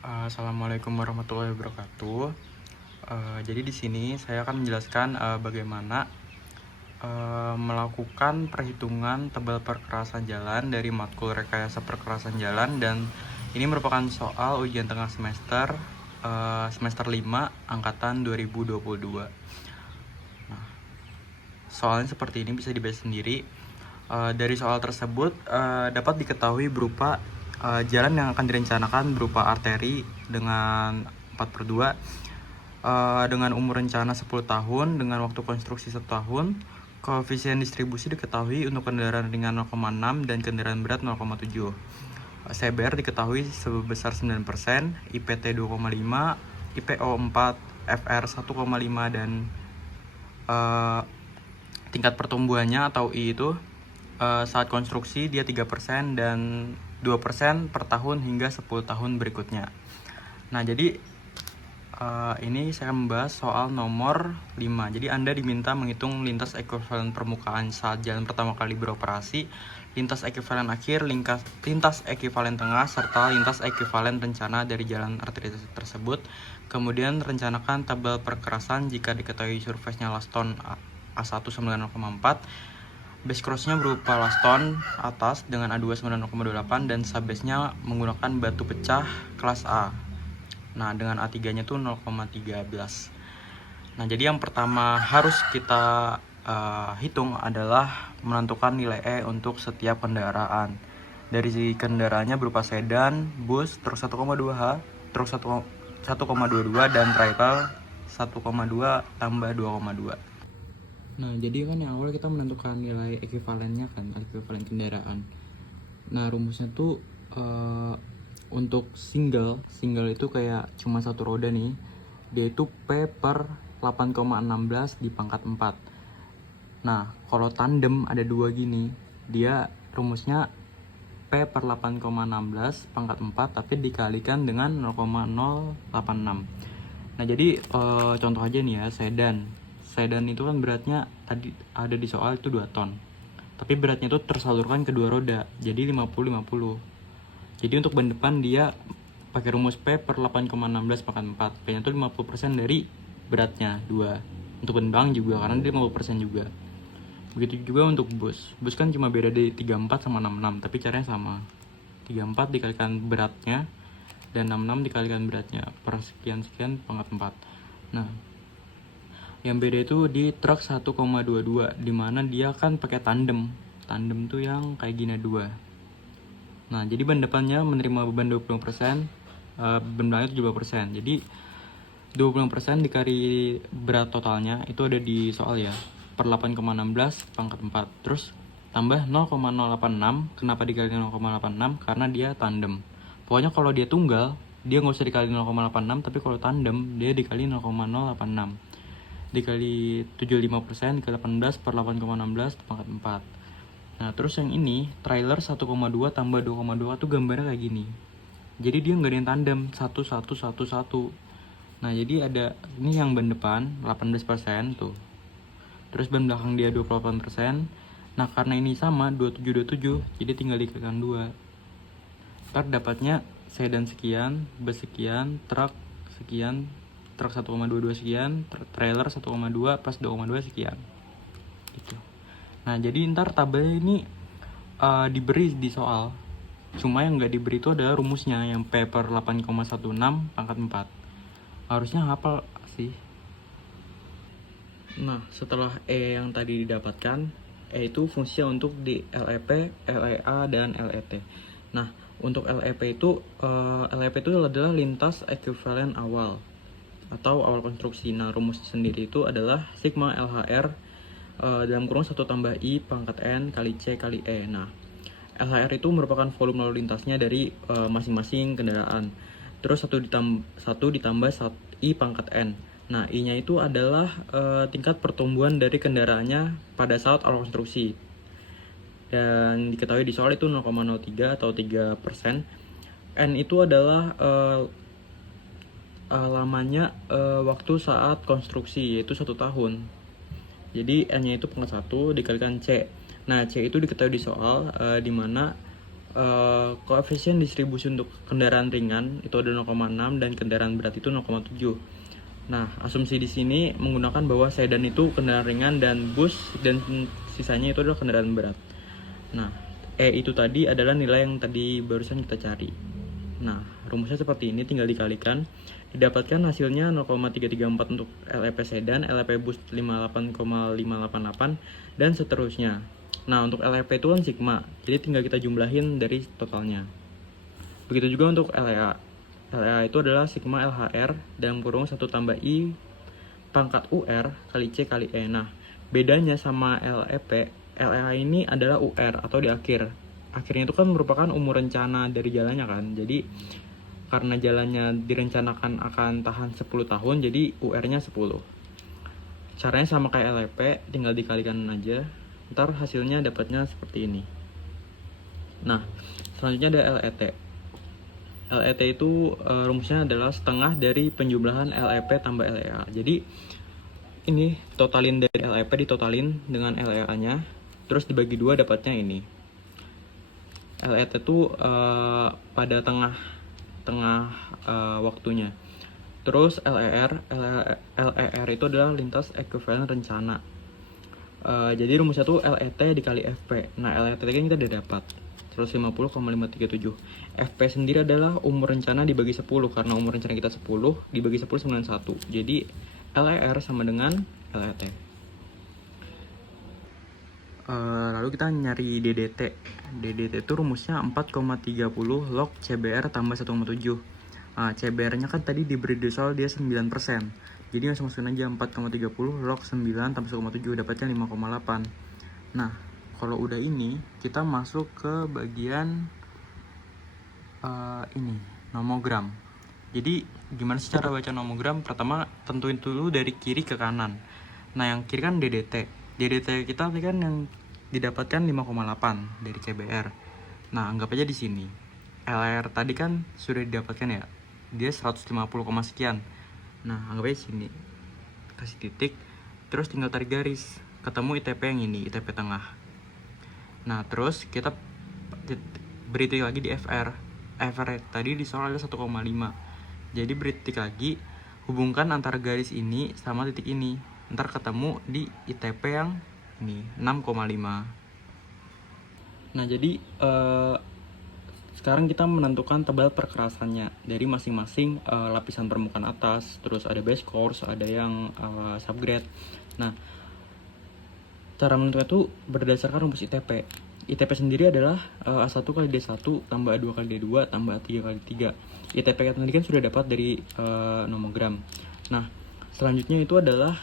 Assalamualaikum warahmatullahi wabarakatuh. Jadi di sini saya akan menjelaskan bagaimana melakukan perhitungan tebal perkerasan jalan dari matkul rekayasa perkerasan jalan, dan ini merupakan soal ujian tengah semester semester 5 angkatan 2022. Nah, soalnya seperti ini bisa dibaca sendiri. Dari soal tersebut dapat diketahui berupa jalan yang akan direncanakan berupa arteri dengan 4/2 dengan umur rencana 10 tahun dengan waktu konstruksi 1 tahun. Koefisien distribusi diketahui untuk kendaraan ringan 0,6 dan kendaraan berat 0,7. CBR diketahui sebesar 9%, IPT 2,5, IPO 4, FR 1,5, dan tingkat pertumbuhannya atau I itu saat konstruksi dia 3% dan 2% per tahun hingga 10 tahun berikutnya. Nah, jadi ini saya membahas soal nomor 5. Jadi Anda diminta menghitung lintas ekuivalen permukaan saat jalan pertama kali beroperasi, lintas ekuivalen akhir, lintas ekuivalen tengah, serta lintas ekuivalen rencana dari jalan arteri tersebut. Kemudian rencanakan tabel perkerasan jika diketahui surface-nya laston A1 9,4, base cross-nya berupa laston atas dengan A2 9,28 dan subbase-nya menggunakan batu pecah kelas A. Nah, dengan A3-nya tuh 0,13. Nah, jadi yang pertama harus kita hitung adalah menentukan nilai E untuk setiap kendaraan. Dari kendaraannya berupa sedan, bus, truk 1,2H, truk 1,22 dan trailer 1,2 tambah 2,2. Nah, jadi kan yang awal kita menentukan nilai ekuivalennya kan, ekuivalen kendaraan. Nah, rumusnya tuh untuk single itu kayak cuma satu roda nih, dia itu P per 8,16 di pangkat 4. Nah, kalau tandem ada dua gini, dia rumusnya P per 8,16 pangkat 4 tapi dikalikan dengan 0,086. Nah, jadi contoh aja nih ya, sedan itu kan beratnya tadi ada di soal itu 2 ton, tapi beratnya itu tersalurkan ke dua roda, jadi 50-50. Jadi untuk ban depan dia pakai rumus P per 8,16 pangkat 4. P nya itu 50% dari beratnya 2. Untuk ban belakang juga karena dia 50% juga. Begitu juga untuk bus. Bus kan cuma beda di 34 sama 66, tapi caranya sama. 34 dikalikan beratnya dan 66 dikalikan beratnya per sekian pangkat 4. Nah, yang beda itu di truk 1,22, dimana dia kan pakai tandem. Tandem tuh yang kayak gini 2. Nah, jadi ban depannya menerima beban 20%, ban belakangnya 70%. Jadi 20% dikali berat totalnya itu ada di soal ya, per 8,16 pangkat 4. Terus tambah 0,086. Kenapa dikali 0,86? Karena dia tandem. Pokoknya kalau dia tunggal, dia nggak usah dikali 0,86, tapi kalau tandem dia dikali 0,086. Dikali 75% dikali 18 per 8,16 pangkat 4. Nah, terus yang ini trailer 1,2 tambah 2,2 tuh gambarnya kayak gini. Jadi dia nggak ada yang tandem 1 1 1 1. Nah, jadi ada ini yang ban depan 18% tuh. Terus ban belakang dia 28%. Nah, karena ini sama 27 jadi tinggal dikalikan 2. Ntar dapatnya sedan sekian, bus sekian, truk sekian, truk 1,22 sekian, trailer 1,2 plus 2,2 sekian. Gitu. Nah, jadi ntar tabelnya ini diberi di soal. Cuma yang nggak diberi itu adalah rumusnya yang P per 8,16 pangkat 4. Harusnya hafal sih. Nah, setelah E yang tadi didapatkan, E itu fungsinya untuk di LEP, LEA, dan LET. Nah, untuk LEP itu adalah lintas ekuivalen awal atau awal konstruksi. Nah, rumusnya sendiri itu adalah sigma LHR dalam kurung 1 tambah I pangkat N kali C kali E. Nah, LHR itu merupakan volume lalu lintasnya dari masing-masing kendaraan. Terus 1 ditambah I pangkat N. Nah, I-nya itu adalah tingkat pertumbuhan dari kendaraannya pada saat awal konstruksi. Dan diketahui di soal itu 0,03 atau 3%. N itu adalah lamanya waktu saat konstruksi, yaitu 1 tahun. Jadi N-nya itu pangkat 1 dikalikan C. Nah, C itu diketahui di soal di mana koefisien distribusi untuk kendaraan ringan itu ada 0,6 dan kendaraan berat itu 0,7. Nah, asumsi di sini menggunakan bahwa sedan itu kendaraan ringan dan bus dan sisanya itu adalah kendaraan berat. Nah, itu tadi adalah nilai yang tadi barusan kita cari. Nah, rumusnya seperti ini, tinggal dikalikan. Didapatkan hasilnya 0,334 untuk LEP sedan, LEP bus 58,588 dan seterusnya. Nah, untuk LEP itu kan sigma, jadi tinggal kita jumlahin dari totalnya. Begitu juga untuk LEA. LEA itu adalah sigma LHR dalam kurung 1 tambah I pangkat UR kali C kali E. Nah, bedanya sama LEP, LEA ini adalah UR atau di akhir. Akhirnya itu kan merupakan umur rencana dari jalannya kan. Jadi karena jalannya direncanakan akan tahan 10 tahun, jadi UR-nya 10. Caranya sama kayak LEP, tinggal dikalikan aja. Ntar hasilnya dapatnya seperti ini. Nah, selanjutnya ada LET. LET itu rumusnya adalah setengah dari penjumlahan LEP tambah LEA. Jadi ini totalin dari LEP ditotalin dengan LEA-nya, terus dibagi 2 dapatnya ini. LET itu pada tengah waktunya. Terus LER itu adalah lintas ekuivalen rencana. Jadi rumusnya tuh LET dikali FP. Nah, LET kan kita udah dapat 150,537. FP sendiri adalah umur rencana dibagi 10, karena umur rencana kita 10 dibagi 10 91. Jadi LER sama dengan LET. Lalu kita nyari DDT. DDT itu rumusnya 4,30 log CBR tambah 1,7. CBR-nya kan tadi diberi di soal dia 9%. Jadi langsung masukin aja 4,30 log 9 tambah 1,7, dapatnya 5,8. Nah, kalau udah ini, kita masuk ke bagian ini, nomogram. Jadi gimana sih cara baca nomogram? Pertama, tentuin dulu dari kiri ke kanan. Nah, yang kiri kan DDT. DDT kita tadi kan yang didapatkan 5,8 dari CBR. Nah, anggap aja di sini. LR tadi kan sudah didapatkan ya. Dia 150, sekian. Nah, anggap aja sini. Kasih titik, terus tinggal tarik garis. Ketemu ITP yang ini, ITP tengah. Nah, terus kita beri titik lagi di FR. FR tadi di soal ada 1,5. Jadi beri titik lagi, hubungkan antara garis ini sama titik ini. Ntar ketemu di ITP yang ini, 6,5. Nah, jadi sekarang kita menentukan tebal perkerasannya dari masing-masing lapisan permukaan atas. Terus ada base course, ada yang subgrade. Nah, cara menentukan itu berdasarkan rumus ITP. ITP sendiri adalah A1 kali D1 tambah A2 kali D2 tambah A3 kali 3. ITP tadi kan sudah dapat dari nomogram. Nah, selanjutnya itu adalah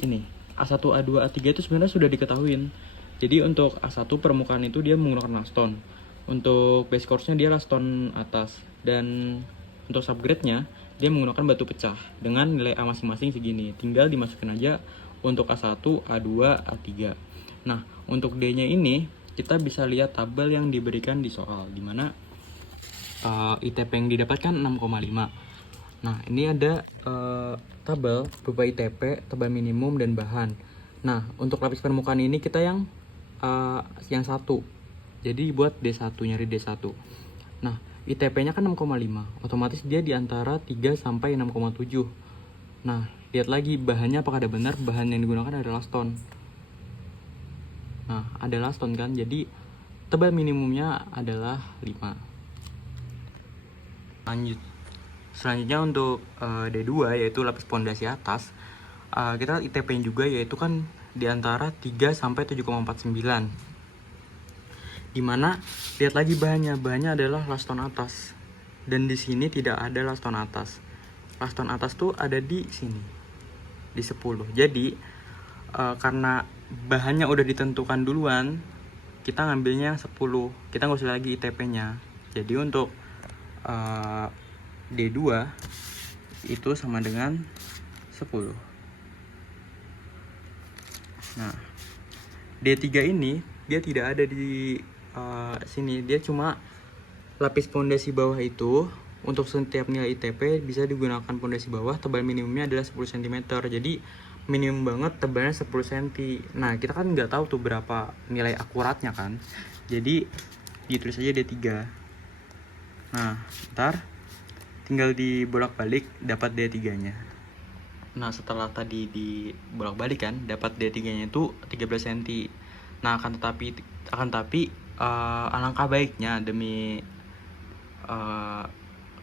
ini A1, A2, A3 itu sebenarnya sudah diketahuin. Jadi untuk A1 permukaan itu dia menggunakan laston. Untuk base course-nya dia laston atas. Dan untuk subgrade-nya dia menggunakan batu pecah dengan nilai A masing-masing segini. Tinggal dimasukin aja untuk A1, A2, A3. Nah, untuk D-nya ini kita bisa lihat tabel yang diberikan di soal, dimana ITP yang didapatkan 6,5. Nah, ini ada tabel berupa ITP, tebal minimum, dan bahan. Nah, untuk lapis permukaan ini kita yang 1. Jadi buat D1, nyari D1. Nah, ITP-nya kan 6,5. Otomatis dia di antara 3 sampai 6,7. Nah, lihat lagi bahannya apakah ada benar. Bahan yang digunakan adalah stone. Nah, adalah stone kan. Jadi tebal minimumnya adalah 5. Lanjut. Selanjutnya untuk D2 yaitu lapis pondasi atas. Kita ITP juga yaitu kan di antara 3 sampai 7,49. Dimana lihat lagi bahannya adalah laston atas. Dan di sini tidak ada laston atas. Laston atas tuh ada di sini, di 10. Jadi karena bahannya udah ditentukan duluan, kita ngambilnya 10. Kita nggak usah lagi ITP-nya. Jadi untuk D2 itu sama dengan 10. Nah, D3 ini dia tidak ada di sini. Dia cuma lapis pondasi bawah itu. Untuk setiap nilai ITP bisa digunakan pondasi bawah, tebal minimumnya adalah 10 cm. Jadi minimum banget tebalnya 10 cm. Nah, kita kan nggak tahu tuh berapa nilai akuratnya kan. Jadi ditulis aja D3. Nah, ntar tinggal dibolak-balik dapat D3-nya. Nah, setelah tadi dibolak-balik kan, dapat D3-nya itu 13 cm. Nah, akan tapi alangkah baiknya demi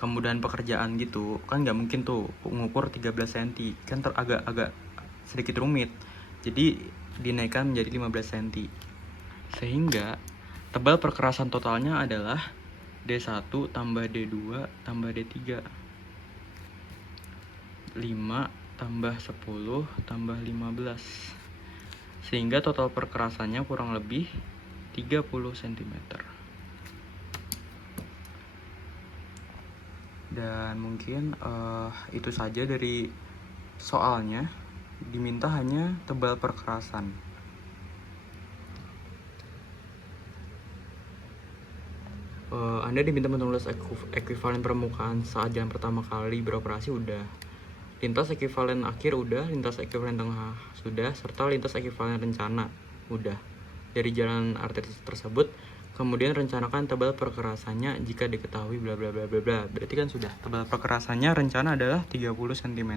kemudahan pekerjaan gitu, kan nggak mungkin tuh mengukur 13 cm, kan agak sedikit rumit. Jadi dinaikkan menjadi 15 cm. Sehingga tebal perkerasan totalnya adalah D1 tambah D2 tambah D3. 5 tambah 10 tambah 15. Sehingga total perkerasannya kurang lebih 30 cm. Dan mungkin itu saja dari soalnya. Diminta hanya tebal perkerasan. Anda diminta menulis ekuivalen permukaan saat jalan pertama kali beroperasi udah, lintas ekuivalen akhir udah, lintas ekuivalen tengah sudah, serta lintas ekuivalen rencana udah. Dari jalan arteri tersebut, kemudian rencanakan tebal perkerasannya jika diketahui bla bla bla bla bla. Berarti kan sudah tebal perkerasannya rencana adalah 30 cm.